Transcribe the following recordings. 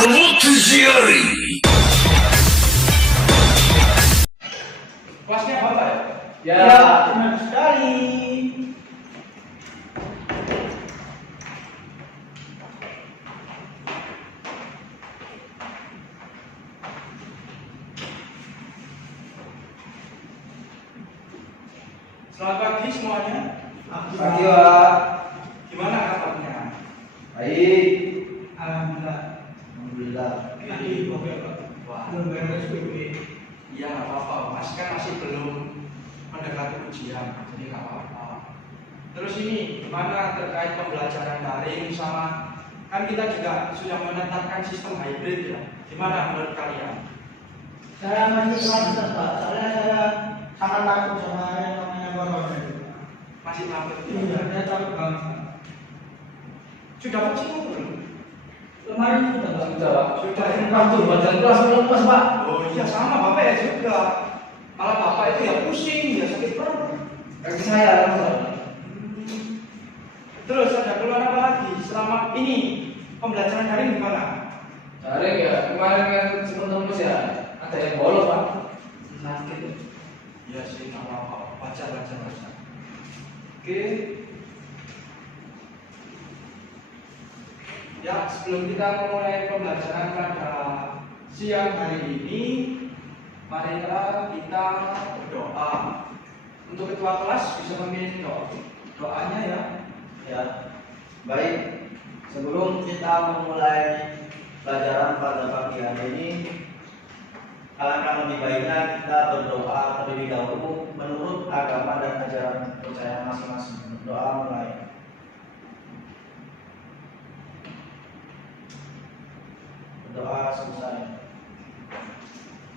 kamu terjadi. Kelasnya Bapak ya? Ya, benar sekali. Selamat pagi semuanya. Pagi, Pak. Gimana kabarnya? Baik. Alhamdulillah. Alhamdulillah. Ini oke Pak. Wah. Belum beres PP. Iya nggak apa-apa. Mas kan masih belum mendekati ujian, jadi nggak apa-apa. Terus ini gimana terkait pembelajaran daring sama kan kita juga sudah menetapkan sistem hybrid ya. Gimana menurut kalian? Saya masih kelas Pak. Soalnya saya sangat takut sama yang namanya corona itu. Masih takut? Iya, saya takut banget. Sudah vaksin belum? Kemarin sudah Pak. Sudah. Waktu baca kelas belum pas Pak. Oh iya sama Bapak ya juga. Kalau Bapak itu ya pusing, ya sakit perut. Kaki saya langsung. Terus ada keluhan apa lagi selama ini pembelajaran daring gimana? Daring ya, kemarin kan sempat ya, ada yang bolos Pak. Sakit. Iya sih, nggak apa-apa, wajar. Oke. Ya, sebelum kita memulai pembelajaran pada siang hari ini, marilah kita berdoa. Untuk ketua kelas bisa memilih doanya ya. Ya. Baik. Sebelum kita memulai pelajaran pada pagi hari ini, alangkah lebih baiknya kita berdoa terlebih dahulu menurut agama dan ajaran kepercayaan masing-masing. Doa mulai. Berdoa selesai.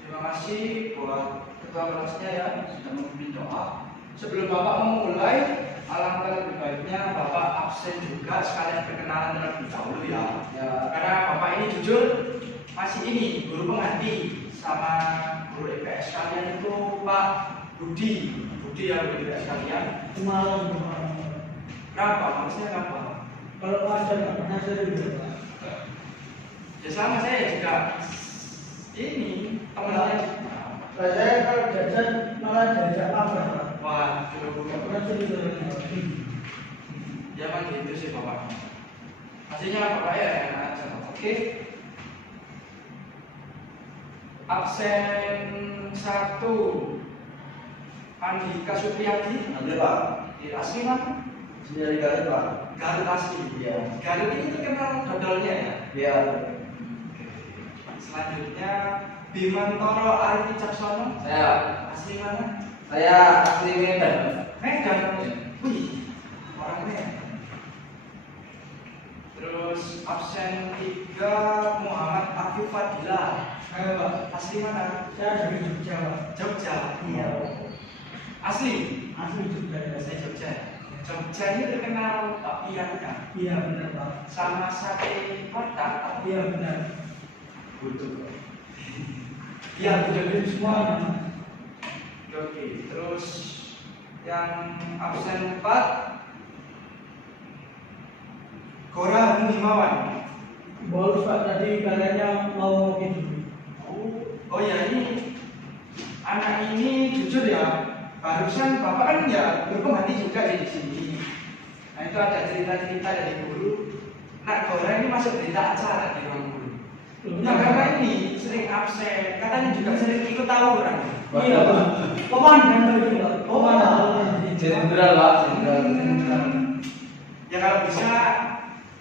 Terima kasih buat ketua kelasnya ya sudah memimpin doa. Sebelum Bapak memulai, alangkah lebih baiknya Bapak absen juga sekalian perkenalan terlebih dahulu ya. Karena Bapak ini jujur masih ini guru pengganti sama guru IPS kalian itu Pak Budi ya guru IPS kalian. Semalam. Kenapa? Maksudnya kenapa? Kalau ada nggak pernah sering Pak. Ya sama saya juga ini temannya. Saya kalau jajan malah jajak apa Pak? Waduh, Nggak pernah sering. ya kan gitu sih Bapak. Hasilnya Bapak ya enak aja. Oke. Absen 1 Andika Supriyadi. Ada Pak. Di asli mana? Sendiri kali Pak. Garut asli. Iya. Garut ini terkenal dodolnya ya. Iya. Selanjutnya Bimantoro Arif Wicaksono. Saya, Asli mana? saya asli Medan. Medan. Wih, orang Medan. Terus absen 3 Muhammad Afif Fadila. Ayo Pak. Asli mana? Saya dari Jogja Pak. Jogja. Iya. Asli. Asli Jogja ya. Saya Jogja. Jogja ini terkenal bakpianya Iya benar Pak. sama sate kotak. Iya benar. Butuh. Iya benar semua. Oke. Terus yang absen 4 Gora Himawan. Bolos Pak tadi katanya mau gitu. Oh ya ini anak ini jujur ya. Barusan Bapak kan ya berpengganti juga di sini. Nah itu ada cerita-cerita dari guru. Nak Gora ini masuk berita acara di ruang guru. Nah karena ini sering absen, katanya juga sering ikut tawuran. Iya Pak. Komandan tadi Pak. Komandan. Jenderal Pak, jenderal. Ya kalau bisa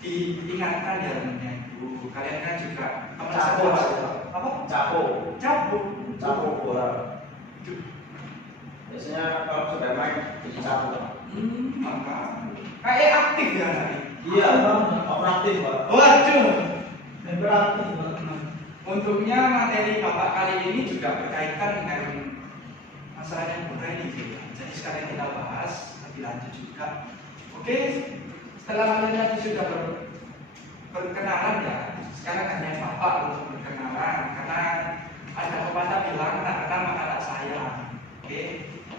diingatkan ya namanya Bu. Kalian kan juga Capo, apa? Capo. Capo. Capo bola. Biasanya kalau sudah main jadi capo. Maka kayak aktif ya anak ini. Iya Pak. Operatif Pak. Waduh. Operatif Pak. Untungnya materi Bapak kali ini juga berkaitan dengan masalah yang berbeda ini gitu. Jadi sekarang kita bahas lebih lanjut juga. Oke, setelah kalian tadi sudah berkenalan ya, sekarang hanya Bapak untuk berkenalan karena ada pepatah bilang tak kenal maka tak sayang. Oke,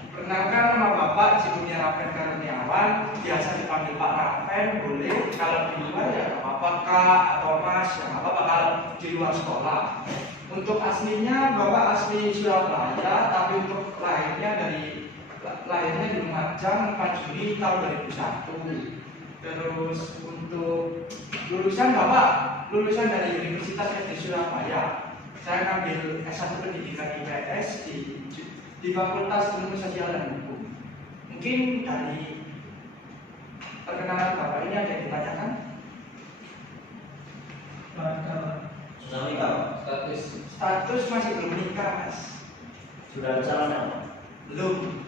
perkenalkan nama Bapak sebelumnya Raven Karuniawan, biasa dipanggil Pak Raven boleh. Kalau di luar ya Bapak Kak atau Mas ya apa-apa. Kalau di luar sekolah. Untuk aslinya Bapak asli Surabaya, tapi untuk lahirnya di Lumajang 4 Juni tahun 2001. Terus untuk lulusan Bapak lulusan dari Universitas di Surabaya. Saya ngambil S1 Pendidikan IPS di Fakultas Ilmu Sosial dan Hukum. Mungkin dari perkenalan Bapak ini ada yang ditanyakan? Sudah nikah? Status masih belum nikah, Mas. Sudah ada calon apa? Belum.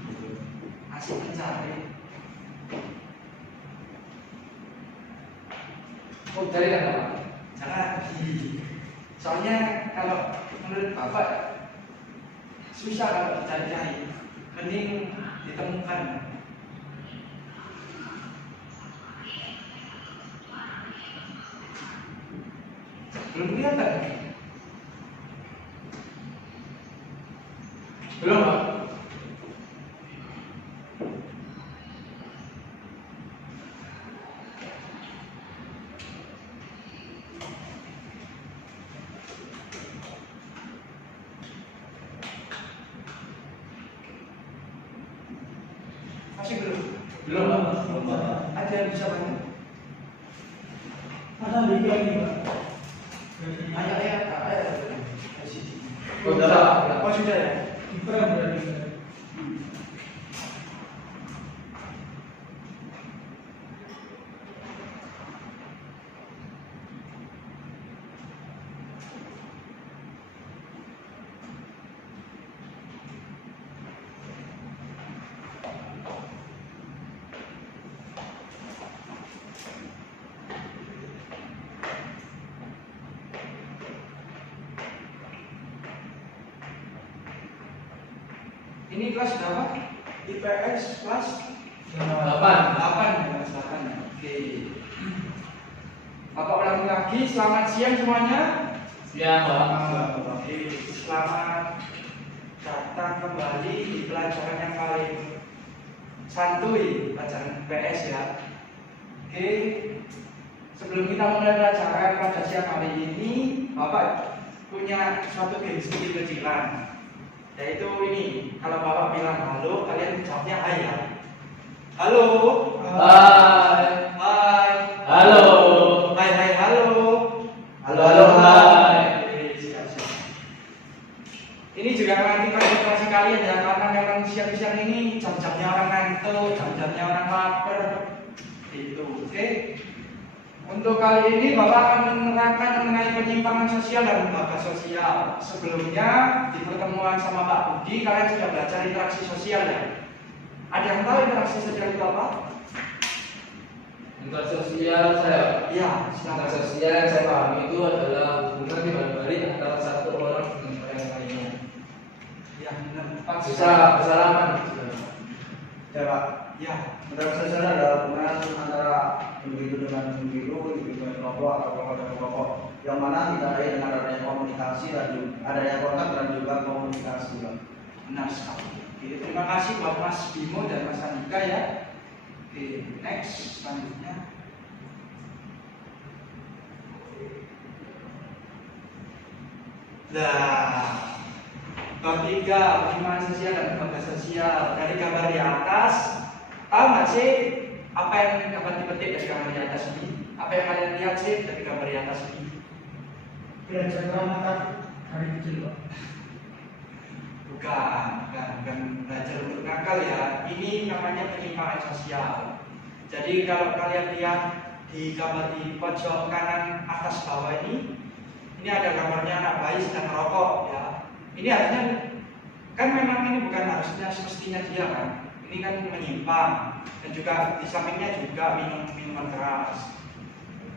Masih mencari. Oh, cari kan apa? Jangan. Soalnya kalau menurut Bapak susah kalau dicari-cari. Mending ditemukan. Belum kelihatan. Belum, Pak. Masih belum. Belum, Pak. Belum, Bapak. Ada yang bisa bantu? Ada liga ini, Pak. Ayah. Oh, sudah, Pak. Oh sudah ya. Ibrahim berarti. Ini kelas berapa? IPS kelas 8. 8 ya, kelas 8 ya. Oke. Bapak ulangi lagi, selamat siang semuanya. Siang, Pak. Oke, selamat datang kembali di pelajaran yang paling santuy, pelajaran IPS ya. Oke. Sebelum kita mulai pelajaran pada siang hari ini, Bapak punya suatu games kecil-kecilan. Yaitu ini, kalau Bapak bilang halo, kalian jawabnya hai ya. Halo. Hai. Hai. Halo. Hai, halo. Halo, hai. Oke, siap. Ini juga nanti konsentrasi kalian ya, karena memang siang-siang ini jam-jamnya orang ngantuk, jam-jamnya orang lapar. Itu, oke. Untuk kali ini Bapak akan menerangkan mengenai penyimpangan sosial dan lembaga sosial. Sebelumnya di pertemuan sama Pak Budi kalian sudah belajar interaksi sosial ya. Ada yang tahu interaksi sosial itu apa? Interaksi sosial saya. Iya, Interaksi silakan. sosial yang saya pahami itu adalah hubungan timbal-balik antara satu orang dengan orang yang lainnya. Ya, benar. Bisa bersalaman. Ya, Pak. Ya, Interaksi sosial adalah hubungan antara individu dengan individu dengan kelompok atau kelompok dengan kelompok, yang mana ditandai dengan adanya komunikasi dan adanya kontak dan juga komunikasi, Pak. benar sekali. Oke, terima kasih buat Mas Bimo dan Mas Andika ya. Oke, next selanjutnya. Nah, bab 3 penyimpangan sosial dan lembaga sosial. Dari gambar di atas, tahu nggak sih apa yang dapat dipetik dari gambar di atas ini? Apa yang kalian lihat sih dari gambar di atas ini? Belajar makan hari kecil, Pak. Bukan belajar untuk nakal ya. Ini namanya penyimpangan sosial. Jadi kalau kalian lihat di gambar di pojok kanan atas bawah ini ada gambarnya anak bayi sedang merokok ya. Ini artinya kan memang ini bukan harusnya semestinya dia kan. Ini kan menyimpang dan juga di sampingnya juga minum minuman keras.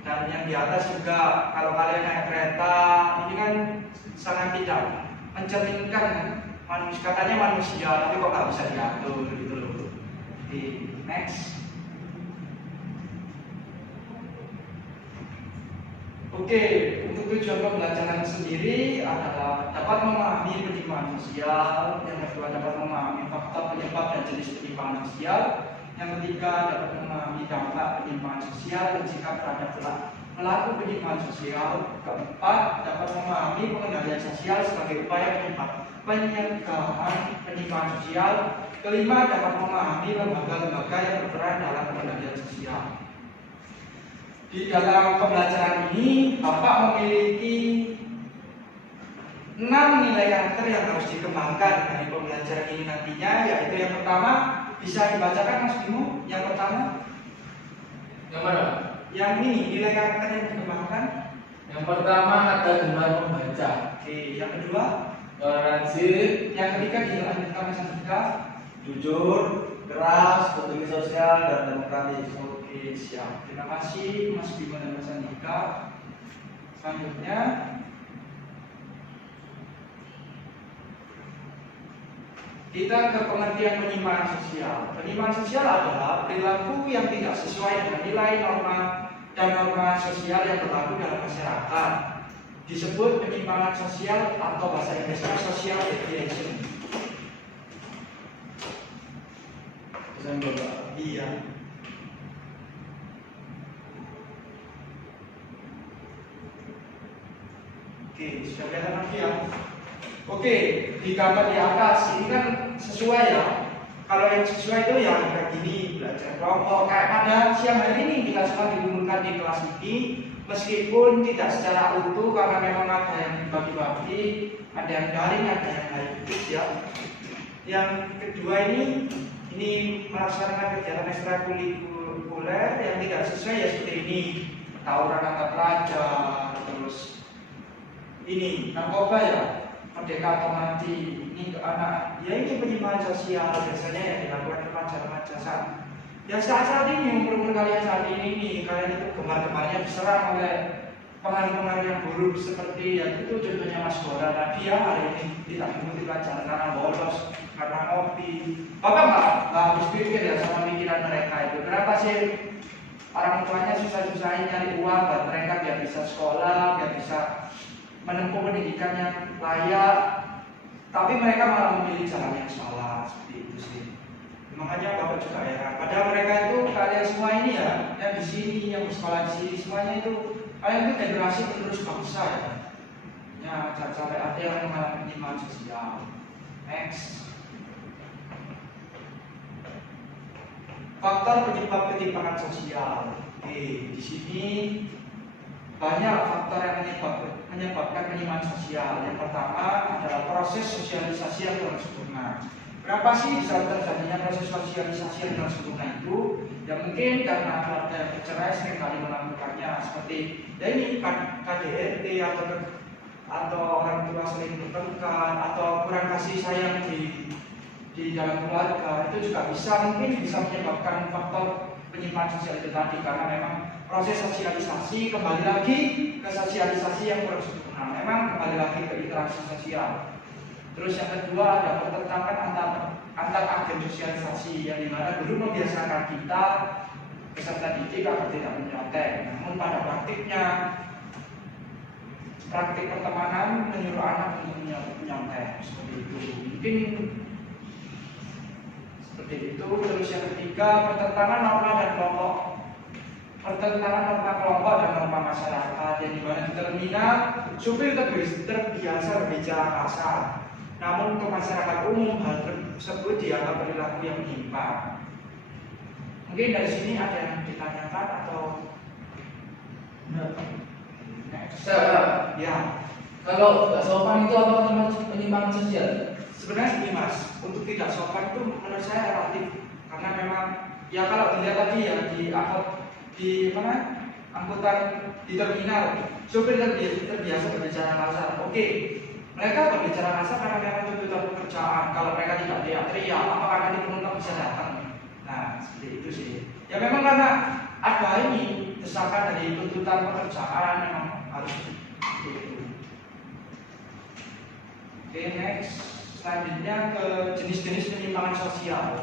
Dan yang di atas juga kalau kalian naik kereta ini kan sangat tidak mencerminkan manusia, katanya manusia tapi kok nggak bisa diatur gitu loh. Oke, next. Oke, untuk tujuan pembelajaran sendiri adalah dapat memahami penyimpangan sosial, yang kedua dapat memahami faktor penyebab dan jenis penyimpangan sosial, yang ketiga dapat memahami dampak penyimpangan sosial dan sikap terhadap pelaku penyimpangan sosial. Keempat, dapat memahami pengendalian sosial sebagai upaya pencegahan penyimpangan sosial. Kelima, dapat memahami lembaga-lembaga yang berperan dalam pengendalian sosial. Di dalam pembelajaran ini, Bapak memiliki 6 nilai karakter yang harus dikembangkan dari pembelajaran ini nantinya, yaitu yang pertama, bisa dibacakan Mas Bimo? Yang pertama, Yang mana? yang ini nilai karakter yang dikembangkan. Yang pertama ada gemar membaca. Oke, yang kedua, Toleransi. yang ketiga dilanjutkan Mas Andika. Jujur, keras, peduli sosial, dan demokratis. Oke, siap. Terima kasih Mas Bimo dan Mas Andika. Selanjutnya, kita ke pengertian penyimpangan sosial. Penyimpangan sosial adalah perilaku yang tidak sesuai dengan nilai, norma, dan norma sosial yang berlaku dalam masyarakat. Disebut penyimpangan sosial atau bahasa Inggrisnya social deviation. Iya. Oke, sudah kelihatan lagi ya. Oke, di gambar di atas ini kan sesuai ya. Kalau yang sesuai itu yang kayak gini, belajar kelompok. Kayak pada siang hari ini kita semua dikumpulkan di kelas ini, meskipun tidak secara utuh karena memang ada yang dibagi-bagi, ada yang daring, ada yang hybrid ya. Yang kedua ini melaksanakan kegiatan ekstrakurikuler yang tidak sesuai ya seperti ini, tawuran antar pelajar, terus ini narkoba ya. Merdeka atau mati, ini ke anak, ya ini penyimpangan sosial biasanya yang dilakukan remaja-remaja saat ini, umur kalian saat ini kalian itu gemar-gemarnya diserang oleh pengaruh-pengaruh yang buruk seperti ya itu contohnya Mas Bora tadi ya, hari ini tidak mengikuti pelajaran karena bolos, karena ngopi. Bapak nggak habis pikir ya sama pikiran mereka itu, kenapa sih orang tuanya susah-susahin cari uang buat mereka biar bisa sekolah, biar bisa menempuh pendidikan yang layak, tapi mereka malah memilih jalan yang salah seperti itu sih. Makanya Bapak juga heran. Padahal mereka itu kalian semua ini ya, yang di sini, yang bersekolah di sini, semuanya itu kalian itu generasi penerus bangsa ya. Ya, jangan sampai ada yang mengalami penyimpangan sosial. Next. Faktor penyebab penyimpangan sosial. Oke, di sini banyak faktor yang menyebabkan penyimpangan sosial. Yang pertama adalah proses sosialisasi yang kurang sempurna. Kenapa sih bisa terjadinya proses sosialisasi yang kurang sempurna itu? Ya mungkin karena keluarga yang bercerai sering kali melakukannya seperti ya ini KDRT atau orang tua sering bertengkar atau kurang kasih sayang di dalam keluarga, itu juga mungkin bisa menyebabkan faktor penyimpangan sosial itu tadi, karena memang proses sosialisasi kembali lagi ke sosialisasi yang kurang sempurna. Memang kembali lagi ke interaksi sosial. Terus yang kedua ada pertentangan antar agen sosialisasi yang dimana guru membiasakan kita peserta didik agar tidak menyontek. Namun pada praktiknya praktik pertemanan menyuruh anak untuk menyontek seperti itu. Mungkin seperti itu. Terus yang ketiga pertentangan norma dan kelompok. Pertentangan norma kelompok dan norma masyarakat yang dimana di terminal supir terbiasa berbicara kasar. Namun untuk masyarakat umum hal tersebut dianggap perilaku yang menyimpang. Mungkin dari sini ada yang ditanyakan atau ya. Kalau tidak sopan itu apa termasuk penyimpangan sosial? Sebenarnya ini Mas, untuk tidak sopan itu menurut saya relatif, karena memang ya kalau dilihat tadi ya di mana angkutan di terminal supir terbiasa berbicara kasar. Oke, mereka berbicara kasar karena memang tuntutan pekerjaan. Kalau mereka tidak teriak-teriak, apakah nanti penumpang bisa datang? Nah, seperti itu sih. Ya memang karena ada ini desakan dari tuntutan pekerjaan memang harus seperti itu. Oke, next. Selanjutnya ke jenis-jenis penyimpangan sosial.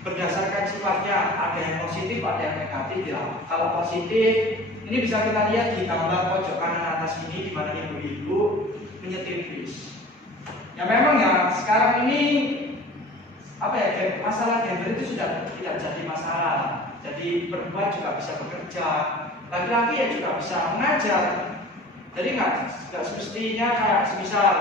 Berdasarkan sifatnya, ada yang positif, ada yang negatif ya. Kalau positif, ini bisa kita lihat di gambar pojok kanan atas ini, di mana ibu-ibu menyetir bis. Ya memang ya sekarang ini apa ya, masalah gender itu sudah tidak jadi masalah. Jadi perempuan juga bisa bekerja, Laki-laki ya juga bisa mengajar. Jadi nggak semestinya kayak semisal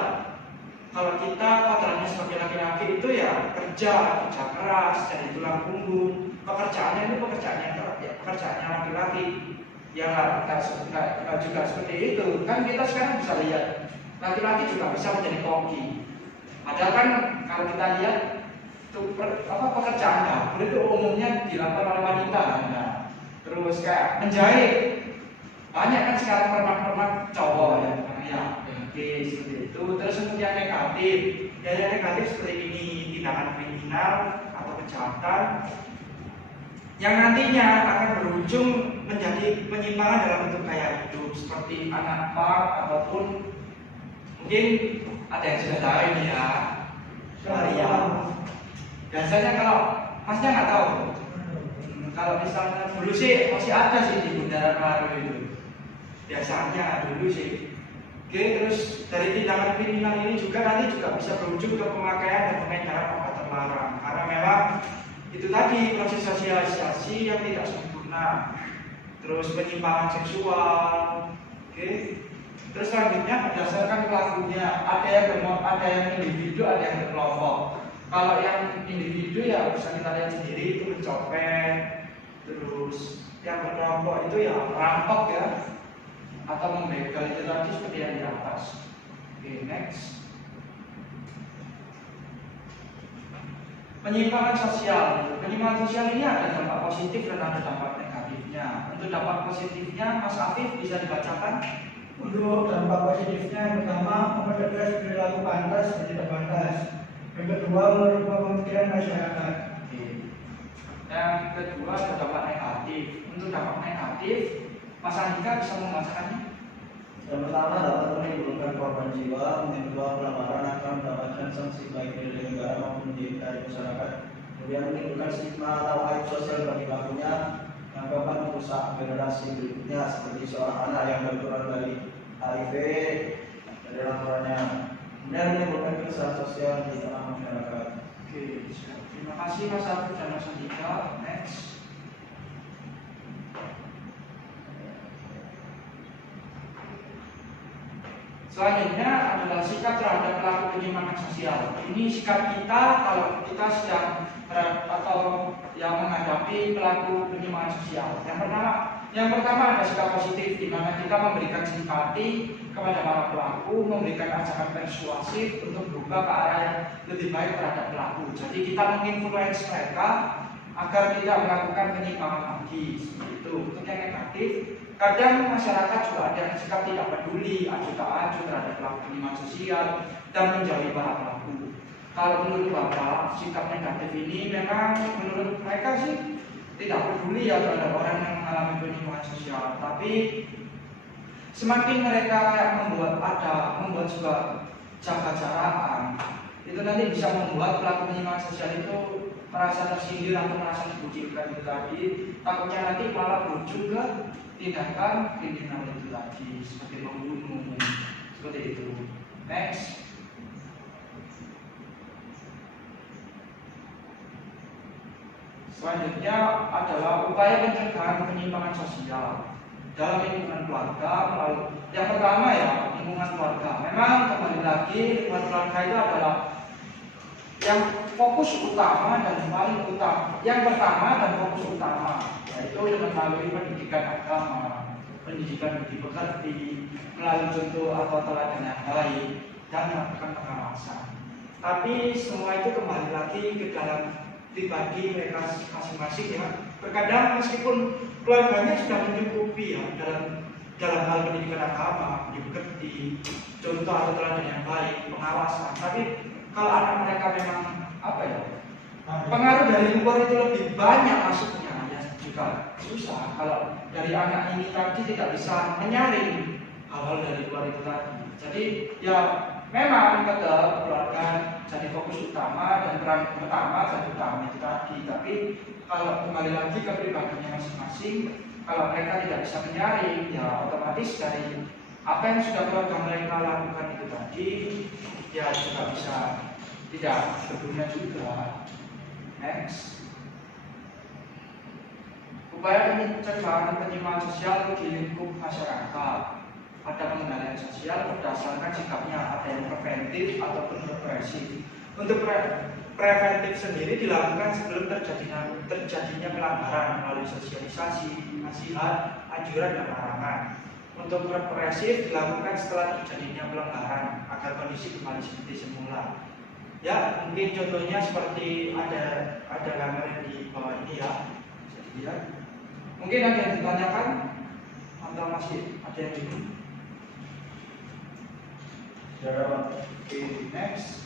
kalau kita kodratnya sebagai laki-laki itu ya kerja keras, jadi tulang punggung. Pekerjaannya itu pekerjaannya laki-laki. Ya nggak juga seperti itu. Kan kita sekarang bisa lihat laki-laki juga bisa menjadi koki. Padahal kan kalau kita lihat pekerjaan dapur itu umumnya dilakukan oleh wanita. Nah, terus kayak menjahit, banyak kan sekarang permak-permak cowok ya. Oke, seperti itu. Terus kemudian negatif, gaya negatif seperti ini, tindakan kriminal atau kejahatan yang nantinya akan berujung menjadi penyimpangan dalam bentuk gaya hidup seperti anak pak ataupun mungkin ada yang sudah tahu ini ya. Ya. Biasanya kalau masnya nggak tahu, kalau misalnya dulu sih masih ada sih di Bundaran Waru itu. Biasanya dulu sih. Oke, terus dari tindakan kriminal ini juga nanti juga bisa berujung ke pemakaian dan pengedaran obat terlarang. Karena memang itu tadi proses sosialisasi yang tidak sempurna. Terus penyimpangan seksual. Oke. Terus selanjutnya berdasarkan pelakunya, ada yang individu, ada yang berkelompok. Kalau yang individu ya bisa kita lihat sendiri itu mencopet, terus yang berkelompok itu ya merampok ya, atau membegal itu tadi seperti yang di atas. Oke, next. Penyimpangan sosial. Penyimpangan sosial ini ada dampak positif dan ada dampak negatifnya. Untuk dampak positifnya, Mas Afif bisa dibacakan? Untuk dampak positifnya yang pertama mempertegas perilaku pantas dan tidak pantas. Yang kedua merubah pemikiran masyarakat. Yang kedua ada dampak negatif. Untuk dampak negatif, Mas Andika bisa membacakannya? Yang pertama dapat menimbulkan korban jiwa, yang kedua pelanggaran akan mendapatkan sanksi baik dari negara maupun dari masyarakat. Kemudian menimbulkan stigma atau aib sosial bagi pelakunya. Yang keempat merusak generasi berikutnya seperti seorang anak yang berkurang dari HIV dari orang tuanya. Kemudian menimbulkan keresahan sosial di tengah masyarakat. Oke, terima kasih Mas Afif dan Mas Andika. Next. Selanjutnya adalah sikap terhadap pelaku penyimpangan sosial. Ini sikap kita kalau kita sedang atau yang menghadapi pelaku penyimpangan sosial. Yang pertama ada sikap positif, di mana kita memberikan simpati kepada para pelaku, memberikan ajakan persuasif untuk berubah ke arah yang lebih baik terhadap pelaku. Jadi kita menginfluence mereka agar tidak melakukan penyimpangan lagi. Seperti itu. Untuk yang negatif, kadang masyarakat juga ada yang sikap tidak peduli, acuh tak acuh terhadap pelaku penyimpangan sosial dan menjauhi para pelaku. Kalau menurut Bapak, sikap negatif ini memang menurut mereka sih tidak peduli ya terhadap orang yang mengalami penyimpangan sosial. Tapi semakin mereka membuat juga jaga jarakan, itu nanti bisa membuat pelaku penyimpangan sosial itu merasa tersindir atau merasa dikucilkan itu tadi. Takutnya nanti malah berujung ke tindakan kriminal itu tadi, seperti membunuh, seperti itu. Next. Selanjutnya adalah upaya pencegahan penyimpangan sosial dalam lingkungan keluarga. Yang pertama ya lingkungan keluarga. Memang kembali lagi lingkungan keluarga itu adalah yang fokus utama dan paling utama. Yang pertama dan fokus utama yaitu melalui pendidikan agama, pendidikan budi pekerti, melalui contoh atau teladan yang baik dan melakukan pengawasan. Tapi semua itu kembali lagi ke dalam pribadi mereka masing-masing ya. Terkadang meskipun keluarganya sudah mencukupi ya dalam hal pendidikan agama, dipekerti, contoh atau teladan yang baik, pengawasan. Tapi kalau anak mereka memang pengaruh dari luar itu lebih banyak masuknya, ya juga susah. Kalau dari anak ini tadi tidak bisa menyaring hal-hal dari luar itu tadi. Jadi ya memang tetap keluarga jadi fokus utama dan peran pertama dan utama itu tadi. Tapi kalau kembali lagi ke pribadinya masing-masing, kalau mereka tidak bisa menyaring, ya otomatis dari apa yang sudah keluarga mereka lakukan itu tadi, ya juga bisa tidak berguna juga. Next. upaya pencegahan penyimpangan sosial di lingkup masyarakat. Ada pengendalian sosial berdasarkan sikapnya, ada yang preventif ataupun represif. Untuk preventif sendiri dilakukan sebelum terjadinya pelanggaran melalui sosialisasi, nasihat, anjuran dan larangan. Untuk represif dilakukan setelah terjadinya pelanggaran agar kondisi kembali seperti semula. Ya, mungkin contohnya seperti ada gambar di bawah ini ya. Bisa dilihat. Mungkin ada yang ditanyakan atau masih ada yang bingung? Oke, next.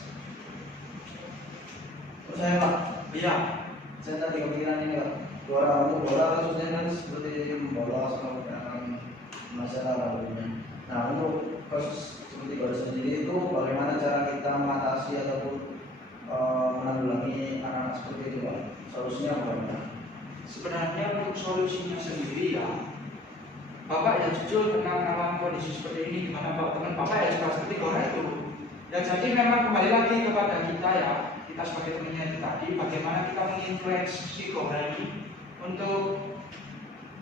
Terus saya Pak, Iya. saya tadi kepikiran ini Pak. Untuk bola kasusnya kan seperti membawa sama masalah lainnya. Nah untuk kasus seperti bola sendiri itu bagaimana cara kita mengatasi ataupun menanggulangi anak-anak seperti itu Pak? Solusinya bagaimana? Sebenarnya untuk solusinya sendiri ya, Bapak ya jujur tentang mengalami kondisi seperti ini, dimana teman Bapak ya sudah seperti orang itu. Ya jadi memang kembali lagi kepada kita ya, kita sebagai temannya itu tadi, bagaimana kita menginfluence si Korea ini untuk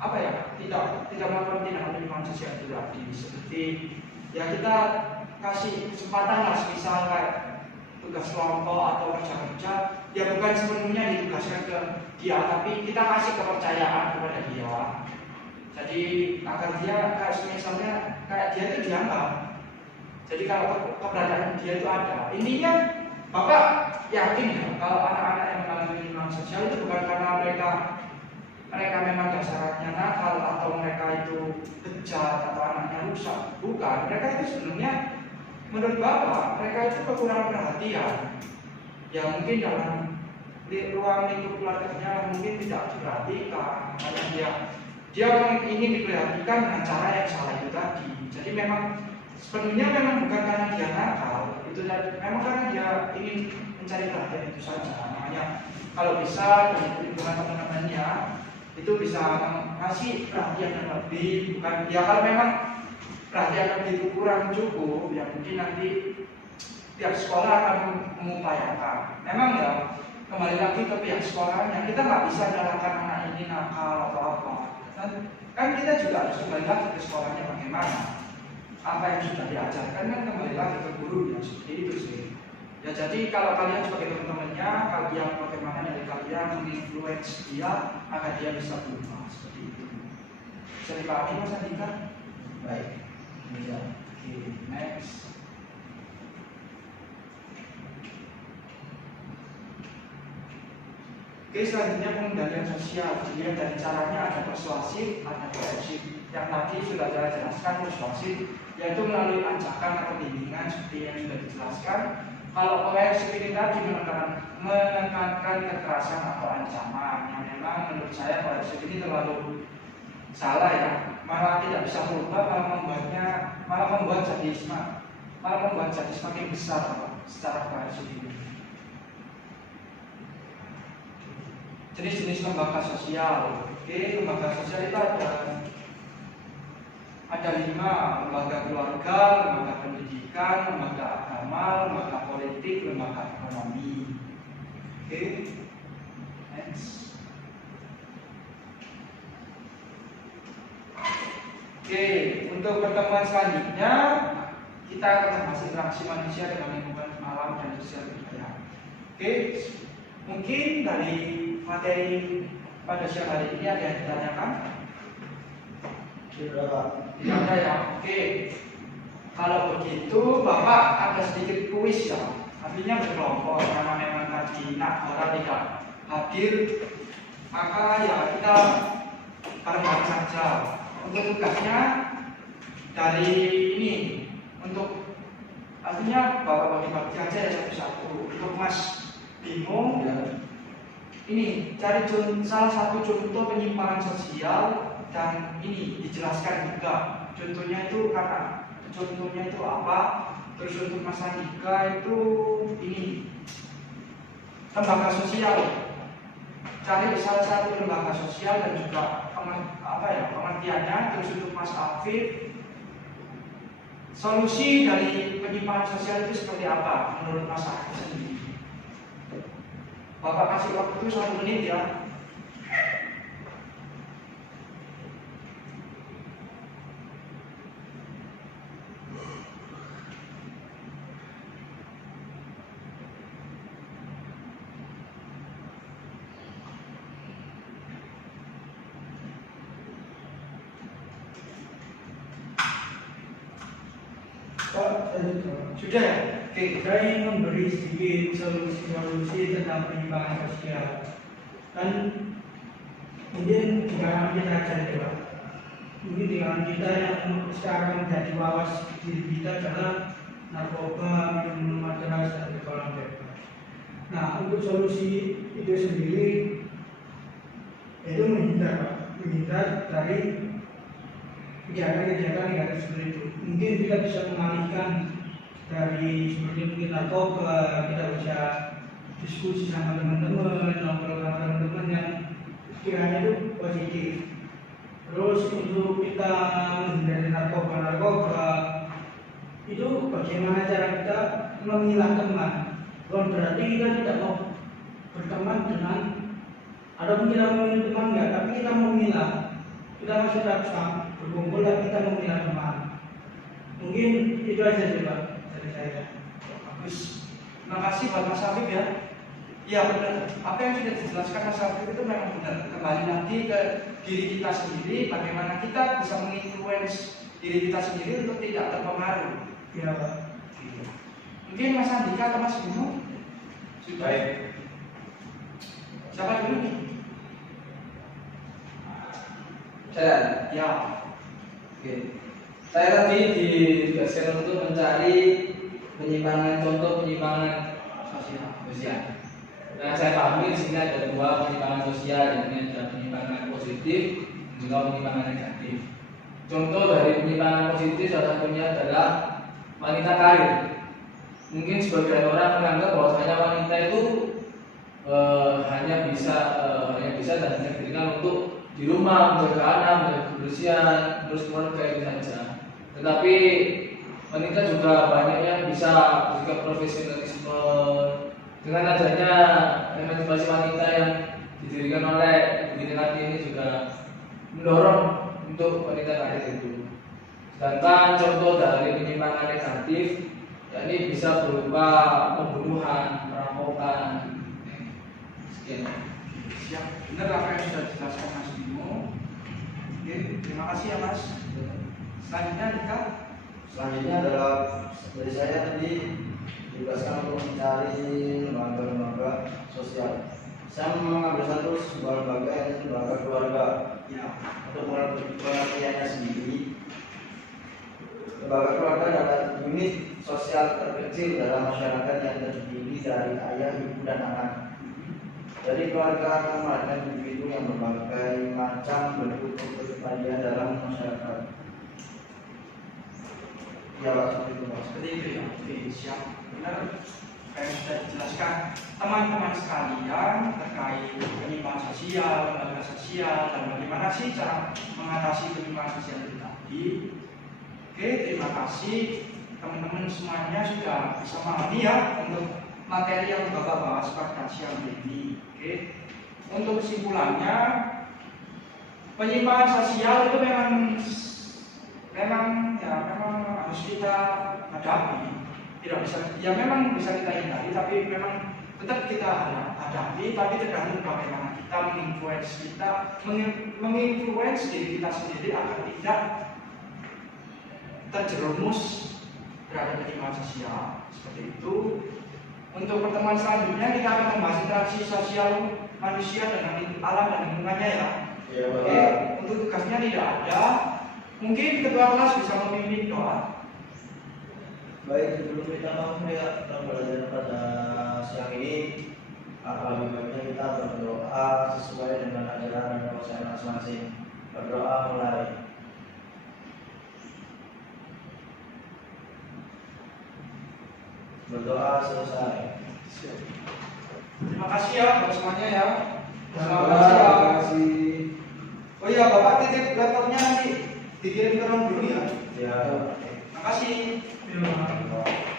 apa ya, tidak melakukan tindakan penyimpangan sosial itu tadi. Seperti ya kita kasih kesempatan lah, misal kayak tugas kelompok atau kerja-kerja, ya bukan sepenuhnya ditugaskan ke dia, tapi kita kasih kepercayaan kepada dia. Jadi agar dia kayak misalnya kayak dia itu dianggap. Jadi kalau keberadaan dia itu ada. Intinya Bapak yakin ya kalau anak-anak yang mengalami penyimpangan sosial itu bukan karena mereka memang dasarnya nakal atau mereka itu bejat atau anaknya rusak. Bukan, mereka itu sebenarnya menurut Bapak mereka itu kekurangan perhatian. Ya mungkin dalam ruang lingkup keluarganya mungkin tidak diperhatikan, makanya dia ingin diperhatikan dengan cara yang salah itu tadi. Jadi memang sebenarnya memang bukan karena dia nakal, itu memang karena dia ingin mencari perhatian itu saja. Makanya kalau bisa lingkungan teman-temannya itu bisa ngasih perhatian yang lebih, bukan ya kalau memang perhatian lebih itu kurang cukup, ya mungkin nanti pihak sekolah akan mengupayakan. Memang ya kembali lagi ke pihak sekolahnya, kita nggak bisa menyalahkan anak ini nakal atau apa. Kan kita juga harus kembali lagi ke sekolahnya bagaimana apa yang sudah diajarkan kan kembali lagi ke guru ya, seperti itu sih. Ya jadi kalau kalian sebagai teman-temannya, kalian bagaimana dari kalian menginfluence dia agar dia bisa berubah seperti itu. Bisa dipahami Mas Andika? Baik, bisa. Oke, next. Oke, selanjutnya pengendalian sosial. Dilihat dari caranya ada persuasif, ada koerasif. Yang tadi sudah saya jelaskan persuasif, yaitu melalui ajakan atau bimbingan seperti yang sudah dijelaskan. Kalau koerasif ini tadi menekankan kekerasan atau ancaman, yang memang menurut saya koerasif ini terlalu salah ya. Malah tidak bisa berubah, malah membuat jadi semakin besar secara koerasif ini. Jenis-jenis lembaga sosial. Oke, lembaga sosial itu ada 5: lembaga keluarga, lembaga pendidikan, lembaga agama, lembaga politik, lembaga ekonomi. Oke, next. Oke, untuk pertemuan selanjutnya kita akan membahas interaksi manusia dengan lingkungan alam dan sosial budaya. Oke, mungkin dari materi pada siang hari ini ada yang ditanyakan? Tidak Pak. Tidak ada ya? Oke. Kalau begitu Bapak ada sedikit kuis ya. Artinya berkelompok karena memang tadi Nakbara tidak hadir, maka ya kita bareng-bareng saja. Untuk tugasnya dari ini, untuk artinya Bapak bagi-bagi aja ya satu-satu. Untuk Mas bingung ya. Ini cari salah satu contoh penyimpangan sosial dan ini dijelaskan juga contohnya itu apa. Terus untuk Mas Andika itu ini lembaga sosial, cari salah satu lembaga sosial dan juga pengertiannya. Terus untuk Mas Afif, solusi dari penyimpangan sosial itu seperti apa menurut Mas Afif sendiri? Bapak kasih waktu 1 menit ya. Pak, saya Sudah ya? Oke. saya ingin memberi sedikit solusi tentang penyimpangan sosial. Kan mungkin di kalangan kita aja ya Pak. Mungkin di kalangan kita yang sekarang menjadi wawas diri kita adalah narkoba, minuman keras, dan kolam bebas. Nah, untuk solusi itu sendiri itu menghindar Pak, menghindar dari kegiatan-kegiatan negatif seperti itu. Mungkin kita bisa mengalihkan dari seperti mungkin narkoba, kita bisa diskusi sama teman-teman, ngobrol sama teman-teman yang kiranya itu positif. Terus untuk kita menghindari narkoba itu bagaimana cara kita memilah teman. Bukan berarti kita tidak mau berteman dengan atau kita memilih teman enggak, tapi kita memilah. Kita masih tetap berkumpul tapi kita memilah teman. Mungkin itu aja sih Pak dari saya. Bagus. Terima kasih buat Mas Afif ya. Iya benar. Apa yang sudah dijelaskan Mas Afif itu memang benar. Kembali nanti ke diri kita sendiri, bagaimana kita bisa menginfluence diri kita sendiri untuk tidak terpengaruh. Ya Pak. Mungkin Mas Andika atau Mas Bimo? Baik. Siapa dulu nih? Saya. Ya. Oke. Saya tadi ditugaskan untuk mencari contoh penyimpangan sosial. Nah, saya pahami di sini ada dua penyimpangan sosial, yakni ada penyimpangan positif dan juga penyimpangan negatif. Contoh dari penyimpangan positif salah satunya adalah wanita karir. Mungkin sebagian orang menganggap bahwasanya wanita itu hanya bisa dan hanya diberikan untuk di rumah menjaga anak, menjaga kebersihan, terus keluarga itu saja. Tetapi wanita juga banyak yang bisa bersikap profesionalisme. Dengan adanya emansipasi wanita yang didirikan oleh Bidikati ini juga mendorong untuk wanita karir itu. Sedangkan contoh dari penyimpangan negatif, yakni bisa berupa pembunuhan, perampokan. Sekian. Siap. Benar apa yang sudah dijelaskan Mas Bimo. Oke, terima kasih ya Mas. Selanjutnya Dika. Selanjutnya adalah dari saya tadi ditugaskan untuk mencari lembaga-lembaga sosial. Saya mengambil sebuah lembaga yaitu lembaga keluarga. Ya. Untuk pengertiannya sendiri, lembaga keluarga adalah unit sosial terkecil dalam masyarakat yang terdiri dari ayah, ibu, dan anak. Jadi keluarga akan melahirkan individu yang berbagai macam bentuk kepribadian dalam masyarakat. Ya Pak, seperti itu Pak. Seperti itu ya. Oke, siap. Benar. Kayak sudah dijelaskan teman-teman sekalian terkait penyimpangan sosial, lembaga sosial, dan bagaimana sih cara mengatasi penyimpangan sosial itu tadi. Oke, terima kasih teman-teman semuanya sudah bisa memahami ya untuk materi yang Bapak bahas pada siang ini. Oke, untuk kesimpulannya penyimpangan sosial itu memang harus kita hadapi. Tidak bisa, ya memang bisa kita hindari, tapi memang tetap kita hadapi, tapi tergantung bagaimana kita menginfluence diri kita sendiri agar tidak terjerumus terhadap penyimpangan sosial seperti itu. Untuk pertemuan selanjutnya kita akan membahas interaksi sosial manusia dengan alam dan lingkungannya ya. Ya, Oke, untuk tugasnya tidak ada. Mungkin ketua kelas bisa memimpin doa. Baik, sebelum kita masuk ya pembelajaran pada siang ini, lebih baiknya kita berdoa sesuai dengan ajaran dan kepercayaan masing-masing. Berdoa mulai. Berdoa selesai. Terima kasih ya buat semuanya ya. Selamat Terima siang. kasih. Oh iya, Bapak titip laptopnya nanti dikirim ke ruang dulu ya. Ya. Terima kasih. Ya.